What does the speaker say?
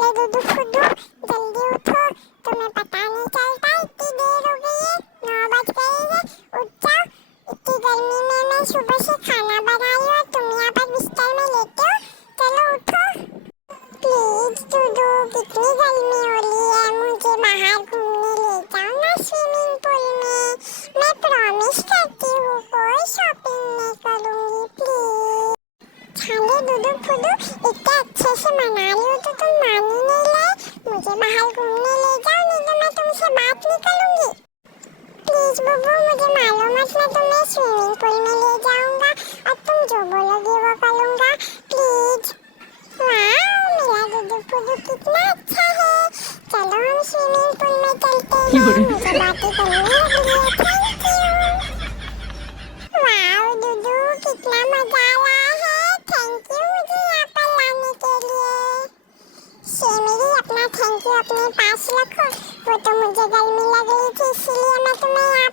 ले दूधू फुदू, जल्दी उठो, तुम्हें पता नहीं चलता इतनी देर हो गई है, 9 बज गए हैं, उठ जाओ। इतनी गर्मी में मैं सुबह से खाना बना रही हूँ और तुम यहाँ पर बिस्तर में लेटे हो, चलो उठो। प्लीज दूधू, कितनी गर्मी हो रही है, मुझे बाहर घूमने ले जाओ ना स्विमिंग पूल में, मैं प्रॉमिस करती हूँ कोई शॉपिंग नहीं करूँगी, प्लीज। छाले दूधू फुदू, इतने अच्छे से मना रही हो तो तुम मान ही नहीं रहे, मुझे बाहर घूमने ले जाओ नहीं तो मैं तुमसे बात नहीं करूंगी। प्लीज बुबू, मुझे मालूम मत, मैं तुम्हें स्विमिंग पूल में ले जाऊंगा और तुम जो बोलोगी वो करूंगा, प्लीज। वाह, मेरा दूधू फुदू कितना अच्छा है, चलो हम स्विमिंग पूल में चलते हैं, मुझे बातें करनी लग रही है, थैंक यू। वाह दूधू, कितना मजा आ रहा है, थैंक यू मुझे यहाँ पर लाने के लिए। शेमेरी, अपना थैंक यू अपने पास रखो, वो तो मुझे गर्मी लग रही थी इसीलिए मैं तुम्हें यहाँ